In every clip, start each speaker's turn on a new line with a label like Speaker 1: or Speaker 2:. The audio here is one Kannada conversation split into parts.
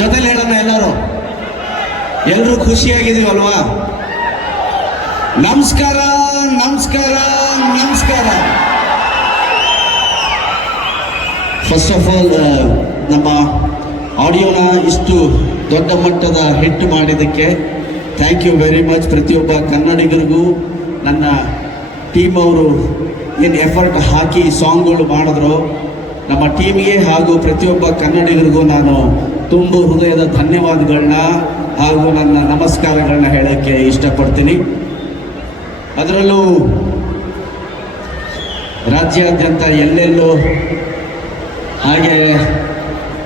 Speaker 1: ಜೊತೆಲಿ ಹೇಳೋಣ ಎಲ್ಲರೂ. ಎಲ್ಲರೂ ಖುಷಿಯಾಗಿದೀವಲ್ವಾ ನಮಸ್ಕಾರ ನಮಸ್ಕಾರ ನಮಸ್ಕಾರ. ಫಸ್ಟ್ ಆಫ್ ಆಲ್ ನಮ್ಮ ಆಡಿಯೋನ ಇಷ್ಟು ದೊಡ್ಡ ಮಟ್ಟದ ಹಿಟ್ ಮಾಡಿದ್ದಕ್ಕೆ ಥ್ಯಾಂಕ್ ಯು ವೆರಿ ಮಚ್ ಪ್ರತಿಯೊಬ್ಬ ಕನ್ನಡಿಗರಿಗೂ. ನನ್ನ ಟೀಮ್ ಅವರು ಏನು ಎಫರ್ಟ್ ಹಾಕಿ ಸಾಂಗ್ಗಳು ಮಾಡಿದ್ರು. ನಮ್ಮ ಟೀಮ್ಗೆ ಹಾಗೂ ಪ್ರತಿಯೊಬ್ಬ ಕನ್ನಡಿಗರಿಗೂ ನಾನು ತುಂಬು ಹೃದಯದ ಧನ್ಯವಾದಗಳನ್ನ ಹಾಗೂ ನನ್ನ ನಮಸ್ಕಾರಗಳನ್ನ ಹೇಳೋಕ್ಕೆ ಇಷ್ಟಪಡ್ತೀನಿ. ಅದರಲ್ಲೂ ರಾಜ್ಯಾದ್ಯಂತ ಎಲ್ಲೆಲ್ಲೋ ಹಾಗೆ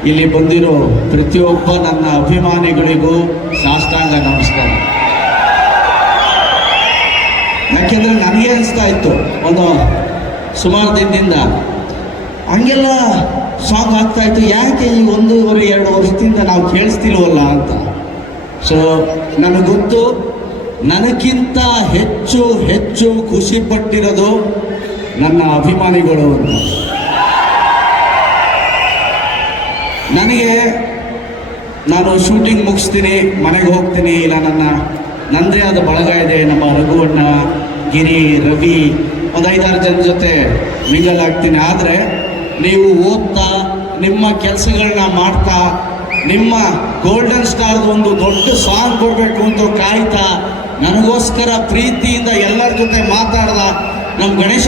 Speaker 1: ಇಲ್ಲಿ ಬಂದಿರೋ ಪ್ರತಿಯೊಬ್ಬ ನನ್ನ ಅಭಿಮಾನಿಗಳಿಗೂ ಸಾಷ್ಟಾಂಗ ನಮಸ್ಕಾರ. ಯಾಕೆಂದ್ರೆ ನನಗೆ ಅನಿಸ್ತಾ ಇತ್ತು. ಒಂದು ಸುಮಾರು ದಿನದಿಂದ ಹಂಗೆಲ್ಲ ಸಾಂಗ್ ಆಗ್ತಾ ಇತ್ತು. ಯಾಕೆ ಈ ಒಂದೂವರೆ, ಎರಡು ವರ್ಷದಿಂದ ನಾವು ಕೇಳಿಸ್ತಿಲ್ವಲ್ಲ ಅಂತ? ಸೊ ನನಗೆ ಗೊತ್ತು, ನನಗಿಂತ ಹೆಚ್ಚು ಹೆಚ್ಚು ಖುಷಿ ಪಟ್ಟಿರೋದು ನನ್ನ ಅಭಿಮಾನಿಗಳು ಅಂತ. ನನಗೆ ನಾನು ಶೂಟಿಂಗ್ ಮುಗಿಸ್ತೀನಿ, ಮನೆಗೆ ಹೋಗ್ತೀನಿ. ಇಲ್ಲ, ನನ್ನ ನನ್ನದೇ ಆದ ಬಳಗ ಇದೆ. ನಮ್ಮ ರಘುವಣ್ಣ, ಗಿರಿ, ರವಿ, ಒಂದು ಐದಾರು ಜನ ಜೊತೆ ಮಿಂಗಲ್ ಆಗ್ತೀನಿ. ಆದರೆ ನೀವು ಓದ್ತಾ ನಿಮ್ಮ ಕೆಲಸಗಳನ್ನ ಮಾಡ್ತಾ, ನಿಮ್ಮ ಗೋಲ್ಡನ್ ಸ್ಟಾರ್ ಒಂದು ದೊಡ್ಡ ಸಾಂಗ್ ಕೊಡಬೇಕು ಅಂತ ಕಾಯ್ತಾ, ನನಗೋಸ್ಕರ ಪ್ರೀತಿಯಿಂದ ಎಲ್ಲರ ಜೊತೆ ಮಾತಾಡ್ದ ನಮ್ಮ ಗಣೇಶ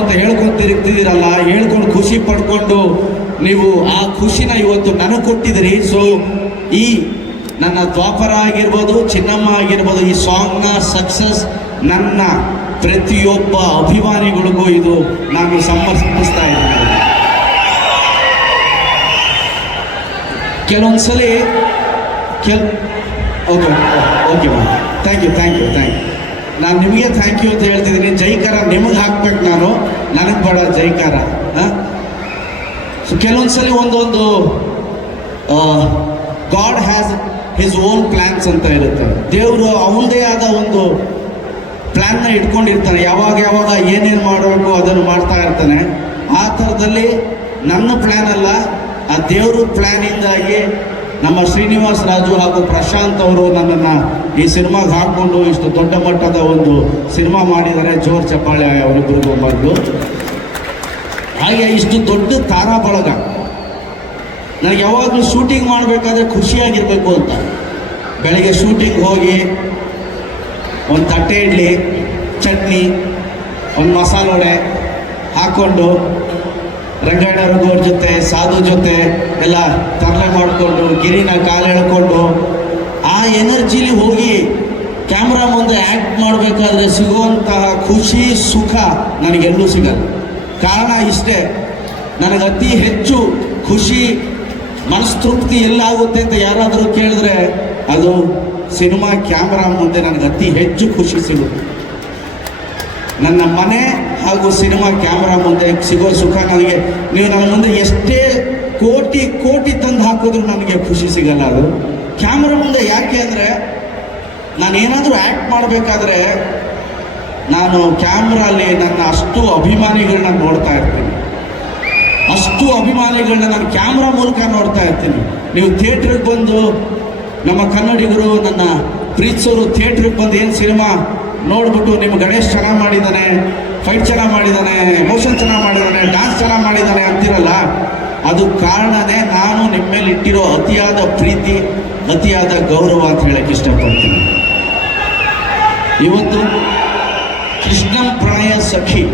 Speaker 1: ಅಂತ ಹೇಳ್ಕೊಂಡು ತಿರುಗ್ತಿದ್ದೀರಲ್ಲ ಹೇಳ್ಕೊಂಡು ಖುಷಿ ಪಡ್ಕೊಂಡು ನೀವು ಆ ಖುಷಿನ ಇವತ್ತು ನನಗೆ ಕೊಟ್ಟಿದ್ದೀರಿ. ಸೊ ಈ ನನ್ನ ದ್ವಾಪರ ಆಗಿರ್ಬೋದು, ಚಿನ್ನಮ್ಮ ಆಗಿರ್ಬೋದು, ಈ ಸಾಂಗ್ನ ಸಕ್ಸಸ್ ನನ್ನ ಪ್ರತಿಯೊಬ್ಬ ಅಭಿಮಾನಿಗಳಿಗೂ ಇದು ನಾನು ಸಮರ್ಪಿಸ್ತಾ ಇದ್ದೀನಿ. ಕೆಲವೊಂದ್ಸಲಿ ಕೆಲ್ okay okay ma'am thank you thank you thank you ನಾನು ನಿಮಗೆ ಥ್ಯಾಂಕ್ ಯು ಅಂತ ಹೇಳ್ತಿದ್ದೀನಿ. ಜೈಕಾರ ನಿಮಗೆ ಹಾಕ್ಬೇಕು ನಾನು. ನನಗೆ ಬೇಡ ಜೈಕಾರ ಸೊ ಕೆಲವೊಂದ್ಸಲಿ ಒಂದೊಂದು God has his own plans ಅಂತ ಇರುತ್ತೆ. ದೇವರು ಅವನದೇ ಆದ ಒಂದು ಪ್ಲ್ಯಾನ್ನ ಇಟ್ಕೊಂಡಿರ್ತಾನೆ. ಯಾವಾಗ ಯಾವಾಗ ಏನೇನು ಮಾಡಬೇಕು ಅದನ್ನು ಮಾಡ್ತಾ ಇರ್ತಾನೆ. ಆ ಥರದಲ್ಲಿ ನನ್ನ ಪ್ಲ್ಯಾನ್ ಅಲ್ಲ. ಆ ದೇವರು ಪ್ಲ್ಯಾನಿಂದಾಗಿ ನಮ್ಮ ಶ್ರೀನಿವಾಸ್ ರಾಜು ಹಾಗೂ ಪ್ರಶಾಂತ್ ಅವರು ನನ್ನನ್ನು ಈ ಸಿನಿಮಾಗೆ ಹಾಕ್ಕೊಂಡು ಇಷ್ಟು ದೊಡ್ಡ ಮಟ್ಟದ ಒಂದು ಸಿನಿಮಾ ಮಾಡಿದ್ದಾರೆ. ಜೋರ್ ಚಪ್ಪಾಳೆ ಅವರಿಬ್ಬರಿಗೂ ಬಂದು. ಹಾಗೆ ಇಷ್ಟು ದೊಡ್ಡ ತಾರಾ ಬಳಗ ನನಗೆ ಯಾವಾಗಲೂ ಶೂಟಿಂಗ್ ಮಾಡಬೇಕಾದ್ರೆ ಖುಷಿಯಾಗಿರಬೇಕು ಅಂತ. ಬೆಳಿಗ್ಗೆ ಶೂಟಿಂಗ್ ಹೋಗಿ ಒಂದು ತಟ್ಟೆ ಇಡ್ಲಿ, ಚಟ್ನಿ, ಒಂದು ಮಸಾಲೆ ವಡೆ ಹಾಕ್ಕೊಂಡು ರಂಗಣ್ಣ ರಘುವ್ರ ಜೊತೆ, ಸಾಧು ಜೊತೆ ಎಲ್ಲ ತರಲೆ ಮಾಡಿಕೊಂಡು, ಗಿರಿನ ಕಾಲು ಎಳ್ಕೊಂಡು ಆ ಎನರ್ಜಿಲಿ ಹೋಗಿ ಕ್ಯಾಮ್ರಾ ಮುಂದೆ ಆ್ಯಕ್ಟ್ ಮಾಡಬೇಕಾದ್ರೆ ಸಿಗುವಂತಹ ಖುಷಿ, ಸುಖ ನನಗೆಲ್ಲೂ ಸಿಗಲ್ಲ. ಕಾರಣ ಇಷ್ಟೇ, ನನಗೆ ಅತಿ ಹೆಚ್ಚು ಖುಷಿ, ಮನಸ್ತೃಪ್ತಿ ಎಲ್ಲಾಗುತ್ತೆ ಅಂತ ಯಾರಾದರೂ ಕೇಳಿದ್ರೆ ಅದು ಸಿನಿಮಾ ಕ್ಯಾಮ್ರಾ ಮುಂದೆ ನನಗೆ ಅತಿ ಹೆಚ್ಚು ಖುಷಿ ಸಿಗುತ್ತೆ. ನನ್ನ ಮನೆ ಹಾಗೂ ಸಿನಿಮಾ ಕ್ಯಾಮ್ರಾ ಮುಂದೆ ಸಿಗೋ ಸುಖ ನನಗೆ. ನೀವು ನನ್ನ ಮುಂದೆ ಎಷ್ಟೇ ಕೋಟಿ ಕೋಟಿ ತಂದು ಹಾಕಿದ್ರು ನನಗೆ ಖುಷಿ ಸಿಗಲ್ಲ ಅದು. ಕ್ಯಾಮ್ರಾ ಮುಂದೆ ಯಾಕೆ ಅಂದರೆ, ನಾನು ಏನಾದರೂ ಆ್ಯಕ್ಟ್ ಮಾಡಬೇಕಾದ್ರೆ ನಾನು ಕ್ಯಾಮ್ರಲ್ಲಿ ನನ್ನ ಅಷ್ಟು ಅಭಿಮಾನಿಗಳನ್ನ ನೋಡ್ತಾ ಇರ್ತೀನಿ. ಅಷ್ಟು ಅಭಿಮಾನಿಗಳನ್ನ ನಾನು ಕ್ಯಾಮ್ರಾ ಮೂಲಕ ನೋಡ್ತಾ ಇರ್ತೀನಿ. ನೀವು ಥಿಯೇಟ್ರಿಗೆ ಬಂದು ನಮ್ಮ ಕನ್ನಡಿಗರು, ನನ್ನ ಪ್ರೀತಿಸೋರು ಥಿಯೇಟ್ರಿಗೆ ಬಂದು ಏನು ಸಿನಿಮಾ ನೋಡ್ಬಿಟ್ಟು ನಿಮ್ಮ ಗಣೇಶ್ ಚೆನ್ನಾಗಿ ಮಾಡಿದ್ದಾನೆ ಫೈಟ್ ಚೆನ್ನಾಗಿ ಮಾಡಿದ್ದಾನೆ ಎಮೋಷನ್ ಚೆನ್ನಾಗಿ ಮಾಡಿದ್ದಾನೆ ಡ್ಯಾನ್ಸ್ ಚೆನ್ನಾಗಿ ಮಾಡಿದ್ದಾನೆ ಅಂತಿರಲ್ಲ, ಅದು ಕಾರಣನೇ ನಾನು ನಿಮ್ಮ ಮೇಲೆ ಇಟ್ಟಿರೋ ಅತಿಯಾದ ಪ್ರೀತಿ, ಅತಿಯಾದ ಗೌರವ ಅಂತ ಹೇಳಕ್ಕೆ ಇಷ್ಟಪಡ್ತೀನಿ. ಇವತ್ತು ಕೃಷ್ಣ ಪ್ರಾಯ ಸಖಿ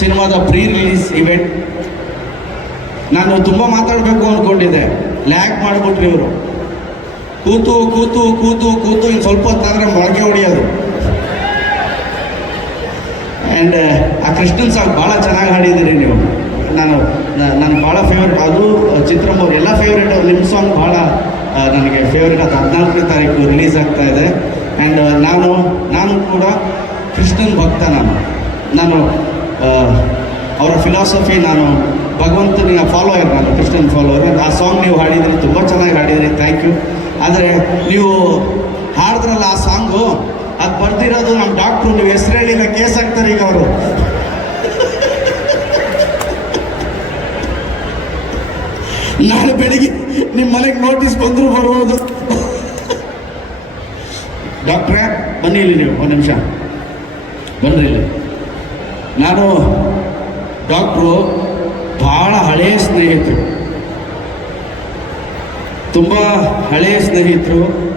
Speaker 1: ಸಿನಿಮಾದ ಪ್ರೀ ರಿಲೀಸ್ ಇವೆಂಟ್ ನಾನು ತುಂಬ ಮಾತಾಡಬೇಕು ಅಂದ್ಕೊಂಡಿದ್ದೆ ಲ್ಯಾಕ್ ಮಾಡಿಬಿಟ್ರಿ ಇವರು. ಕೂತು ಕೂತು ಕೂತು ಕೂತು ಇನ್ನು ಸ್ವಲ್ಪ ಹೊತ್ತಾದ್ರೆ ಮೊಳಗೆ ಹೊಡೆಯೋದು ಆ್ಯಂಡ್ ಆ ಕೃಷ್ಣನ್ ಸಾಂಗ್ ಭಾಳ ಚೆನ್ನಾಗಿ ಹಾಡಿದ್ದೀರಿ ನೀವು. ನಾನು ನಾನು ಭಾಳ ಫೇವ್ರೇಟ್ ಅದು ಚಿತ್ರಮ್ಮ ಅವ್ರು ಎಲ್ಲ ಫೇವ್ರೇಟ್ ನಿಮ್ಮ ಸಾಂಗ್ ಭಾಳ ನನಗೆ ಫೇವ್ರೇಟ್ ಅದು ಹದಿನಾಲ್ಕನೇ ತಾರೀಕು ರಿಲೀಸ್ ಆಗ್ತಾ ಇದೆ. ಆ್ಯಂಡ್ ನಾನು ನಾನು ಕೂಡ ಕೃಷ್ಣನ್ ಭಕ್ತ ನಾನು. ನಾನು ಅವರ ಫಿಲಾಸಫಿ ನಾನು ಭಗವಂತನ ಫಾಲೋಯರ್ ನಾನು, ಕೃಷ್ಣನ್ ಫಾಲೋವರ್ ಆ ಸಾಂಗ್ ನೀವು ಹಾಡಿದ್ರಿ ತುಂಬ ಚೆನ್ನಾಗಿ ಹಾಡಿದ್ರಿ. ಥ್ಯಾಂಕ್ ಯು ಆದರೆ ನೀವು ಹಾಡಿದ್ರಲ್ಲ ಆ ಸಾಂಗು ಅದು ಬರ್ದಿರೋದು ನಮ್ಮ ಡಾಕ್ಟ್ರು ನೀವು ಹೆಸರು ಹೇಳಿಲ್ಲ ಕೇಸ್ ಆಗ್ತಾರೆ ಈಗ ಅವರು. ನಾಳೆ ಬೆಳಿಗ್ಗೆ ನಿಮ್ಮ ಮನೆಗೆ ನೋಟಿಸ್ ಬಂದರೂ ಬರ್ಬೋದು ಡಾಕ್ಟ್ರೇ ಬನ್ನಿ ಇಲ್ಲಿ ನೀವು, ಒಂದು ನಿಮಿಷ. ಬನ್ನಿರಿ ಇಲ್ಲಿ. ನಾನು ಡಾಕ್ಟ್ರು ಭಾಳ ಹಳೆಯ ಸ್ನೇಹಿತರು. ತುಂಬ ಹಳೆಯ ಸ್ನೇಹಿತರು.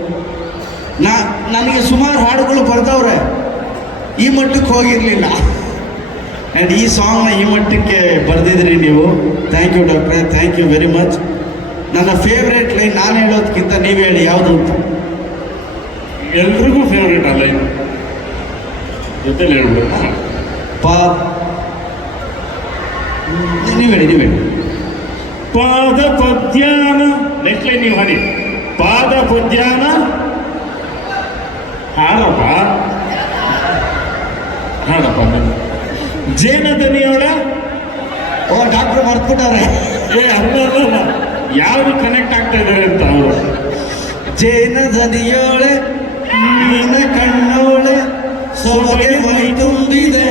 Speaker 1: ನಾ, ನನಗೆ ಸುಮಾರು ಹಾಡುಗಳು ಬರ್ದವ್ರೆ. ಈ ಮಟ್ಟಕ್ಕೆ ಹೋಗಿರಲಿಲ್ಲ. ಆ್ಯಂಡ್ ಈ ಸಾಂಗ್ನ ಈ ಮಟ್ಟಕ್ಕೆ ಬರೆದಿದ್ರಿ ನೀವು. ಥ್ಯಾಂಕ್ ಯು ಡಾಕ್ಟ್ರೆ ಥ್ಯಾಂಕ್ ಯು ವೆರಿ ಮಚ್ ನನ್ನ ಫೇವ್ರೇಟ್ ಲೈನ್ ನಾನು ಹೇಳೋದಕ್ಕಿಂತ ನೀವು ಹೇಳಿ ಯಾವುದು ಅಂತ.
Speaker 2: ಎಲ್ರಿಗೂ ಫೇವ್ರೇಟ್ ಅಲ್ಲ ಲೈನ್ ಜೊತೆಲಿ ಹೇಳ್ಬೇಕು.
Speaker 1: ಪಾ ನೀವು ಹೇಳಿ ನೀವು ಹೇಳಿ.
Speaker 2: ಪಾದ ಪದ್ಯಾನ. ನೆಕ್ಸ್ಟ್ ಲೈನ್ ನೀವು ಹಾಡಿ. ಪಾದ ಪದ್ಯಾನ. ಹಾಡಪ್ಪ. ಹಾಡಪ್ಪ. ಜೇನ ದನಿಯೋಳ?
Speaker 1: ಓ ಡಾಕ್ಟ್ರು ಮರ್ತ್ಬಿಟ್ಟವ್ರೆ.
Speaker 2: ಏ ಅಲ್ಲ ಅಲ್ಲ ಯಾರು ಕನೆಕ್ಟ್ ಆಗ್ತಾ ಇದಾರೆ ಅಂತ? ಅವರು
Speaker 1: ಜೇನ ದನಿಯೋಳೆ ನೀನ ಕಣ್ಣೋಳೆ ಸೊಬಗೆ ಮೈ ತುಂಬಿದೆ.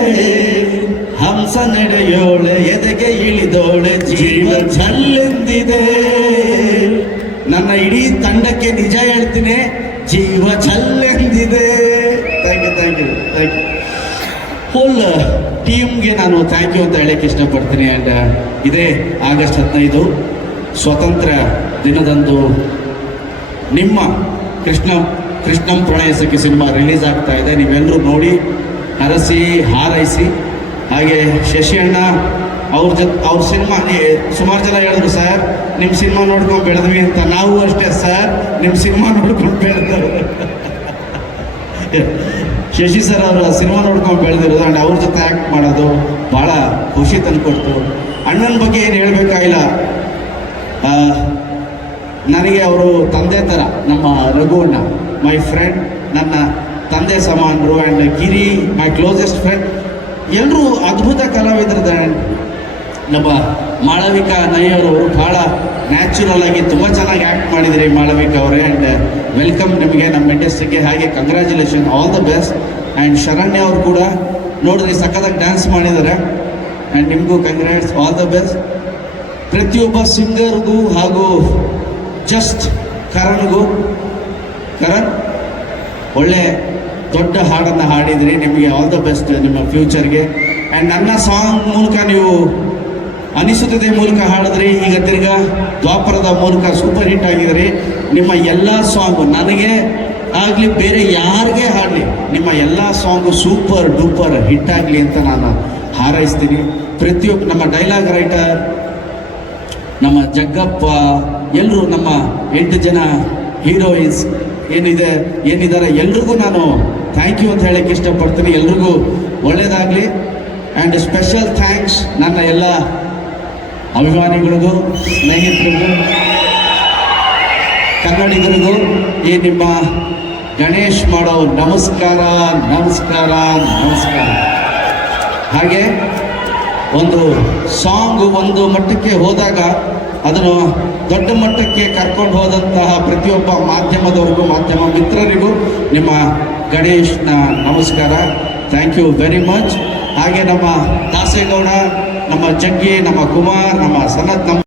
Speaker 1: ಹಂಸ ನಡೆಯೋಳೆ ಎದೆಗೆ ಇಳಿದೋಳೆ ಜೀವ ಛಲ್ಲೆಂದಿದೆ ನನ್ನ ಇಡೀ ತಂಡಕ್ಕೆ ನಿಜ ಹೇಳ್ತೀನಿ ಜೀವ ಛಲ್ಲೆಂದಿದೆ thank you thank you thank you full ಟೀಮ್ಗೆ ನಾನು ಥ್ಯಾಂಕ್ ಯು ಅಂತ ಹೇಳಕ್ಕೆ ಇಷ್ಟಪಡ್ತೀನಿ ಆ್ಯಂಡ್ ಇದೇ ಆಗಸ್ಟ್ ಹದಿನೈದು ಸ್ವತಂತ್ರ ದಿನದಂದು ನಿಮ್ಮ ಕೃಷ್ಣ, ಕೃಷ್ಣಂ ಪ್ರಣಯಸಕ್ಕೆ ಸಿನಿಮಾ ರಿಲೀಸ್ ಆಗ್ತಾ ಇದೆ. ನೀವೆಲ್ಲರೂ ನೋಡಿ ಹರಸಿ ಹಾರೈಸಿ. ಹಾಗೆ ಶಶಿ ಅಣ್ಣ ಅವ್ರ ಜೊತೆ ಅವ್ರ ಸಿನಿಮಾ ಸುಮಾರು ಜನ ಹೇಳಿದ್ರು, ಸರ್ ನಿಮ್ಮ ಸಿನಿಮಾ ನೋಡ್ಕೊಂಡು ಬೆಳೆದ್ವಿ ಅಂತ ನಾವು ಅಷ್ಟೇ, ಸರ್ ನಿಮ್ಮ ಸಿನಿಮಾ ನೋಡ್ಕೊಂಡು ಬೆಳೆದವರು. ಶಶಿ ಸರ್ ಅವರು ಸಿನಿಮಾ ನೋಡ್ಕೊಂಡು ಬೆಳೆದಿರೋದು ಆ್ಯಂಡ್ ಅವ್ರ ಜೊತೆ ಆ್ಯಕ್ಟ್ ಮಾಡೋದು ಭಾಳ ಖುಷಿ ತಂದುಕೊಡ್ತು. ಅಣ್ಣನ ಬಗ್ಗೆ ಏನು ಹೇಳಬೇಕಾಗಿಲ್ಲ. ನನಗೆ ಅವರು ತಂದೆ ಥರ ನಮ್ಮ ರಘು ಅಣ್ಣ ಮೈ ಫ್ರೆಂಡ್ ನನ್ನ ತಂದೆ ಸಮಾನರು and Giri my closest friend ಎಲ್ಲರೂ ಅದ್ಭುತ ಕಲಾವಿದರದ ನಮ್ಮ ಮಾಳವಿಕಾ ನಯ್ಯರವರು ಭಾಳ ನ್ಯಾಚುರಲ್ ಆಗಿ ತುಂಬ ಚೆನ್ನಾಗಿ ಆ್ಯಕ್ಟ್ ಮಾಡಿದ್ರಿ ಮಾಳವಿಕಾ ಅವರೇ ಆ್ಯಂಡ್ ವೆಲ್ಕಮ್ ನಿಮಗೆ ನಮ್ಮ ಇಂಡಸ್ಟ್ರಿಗೆ ಹಾಗೆ congratulation all the best and Sharanya ಅವರು ಕೂಡ ನೋಡಿದ್ರಿ, ಸಖತ್ತಾಗಿ ಡ್ಯಾನ್ಸ್ ಮಾಡಿದ್ದಾರೆ. ಆ್ಯಂಡ್ ನಿಮಗೂ ಕಂಗ್ರ್ಯಾಟ್ಸ್ ಆಲ್ ದ ಬೆಸ್ಟ್ ಪ್ರತಿಯೊಬ್ಬ ಸಿಂಗರ್ಗೂ ಹಾಗೂ ಜಸ್ಟ್ ಕರಣ್ಗೂ, ಕರಣ್, ಒಳ್ಳೆ ದೊಡ್ಡ ಹಾಡನ್ನು ಹಾಡಿದ್ರಿ. ನಿಮಗೆ ಆಲ್ ದ ಬೆಸ್ಟ್ ನಿಮ್ಮ ಫ್ಯೂಚರ್ಗೆ ಆ್ಯಂಡ್ ನನ್ನ ಸಾಂಗ್ ಮೂಲಕ ನೀವು ಅನಿಸುತ್ತದೆ ಮೂಲಕ ಹಾಡಿದ್ರಿ. ಈಗ ತಿರ್ಗಾ ದ್ವಾಪರದ ಮೂಲಕ ಸೂಪರ್ ಹಿಟ್ ಆಗಿದ್ರಿ. ನಿಮ್ಮ ಎಲ್ಲ ಸಾಂಗು ನನಗೆ ಆಗಲಿ, ಬೇರೆ ಯಾರಿಗೆ ಹಾಡಲಿ, ನಿಮ್ಮ ಎಲ್ಲ ಸಾಂಗು ಸೂಪರ್ ಡೂಪರ್ ಹಿಟ್ ಆಗಲಿ ಅಂತ ನಾನು ಹಾರೈಸ್ತೀನಿ. ಪ್ರತಿಯೊಬ್ಬ ನಮ್ಮ ಡೈಲಾಗ್ ರೈಟರ್ ನಮ್ಮ ಜಗ್ಗಪ್ಪ ಎಲ್ಲರೂ ನಮ್ಮ ಎಂಟು ಜನ ಹೀರೋಯಿನ್ಸ್ ಏನಿದೆ, ಏನಿದ್ದಾರೆ, ಎಲ್ರಿಗೂ ನಾನು ಥ್ಯಾಂಕ್ ಯು ಅಂತ ಹೇಳಕ್ಕೆ ಇಷ್ಟಪಡ್ತೀನಿ. ಎಲ್ರಿಗೂ ಒಳ್ಳೆಯದಾಗಲಿ ಆ್ಯಂಡ್ ಸ್ಪೆಷಲ್ ಥ್ಯಾಂಕ್ಸ್ ನನ್ನ ಎಲ್ಲ ಅಭಿಮಾನಿಗಳಿಗೂ, ಸ್ನೇಹಿತರಿಗೂ. ಕನ್ನಡಿಗರಿಗೂ ಈ ನಿಮ್ಮ ಗಣೇಶ್ ಮಾಡೋ ನಮಸ್ಕಾರ ನಮಸ್ಕಾರ ನಮಸ್ಕಾರ. ಹಾಗೆ ಒಂದು ಸಾಂಗ್ ಒಂದು ಮಟ್ಟಕ್ಕೆ ಹೋದಾಗ ಅದನ್ನು ದೊಡ್ಡ ಮಟ್ಟಕ್ಕೆ ಕರ್ಕೊಂಡು ಹೋದಂತಹ ಪ್ರತಿಯೊಬ್ಬ ಮಾಧ್ಯಮದವರಿಗೂ, ಮಾಧ್ಯಮ ಮಿತ್ರರಿಗೂ ನಿಮ್ಮ ಗಣೇಶ್ನ ನಮಸ್ಕಾರ. ಥ್ಯಾಂಕ್ ಯು ವೆರಿ ಮಚ್ ಹಾಗೆ ನಮ್ಮ ದಾಸೇಗೌಡ, ನಮ್ಮ ಜಗ್ಗಿ, ನಮ್ಮ ಕುಮಾರ್, ನಮ್ಮ ಸನತ್, ನಮ್ಮ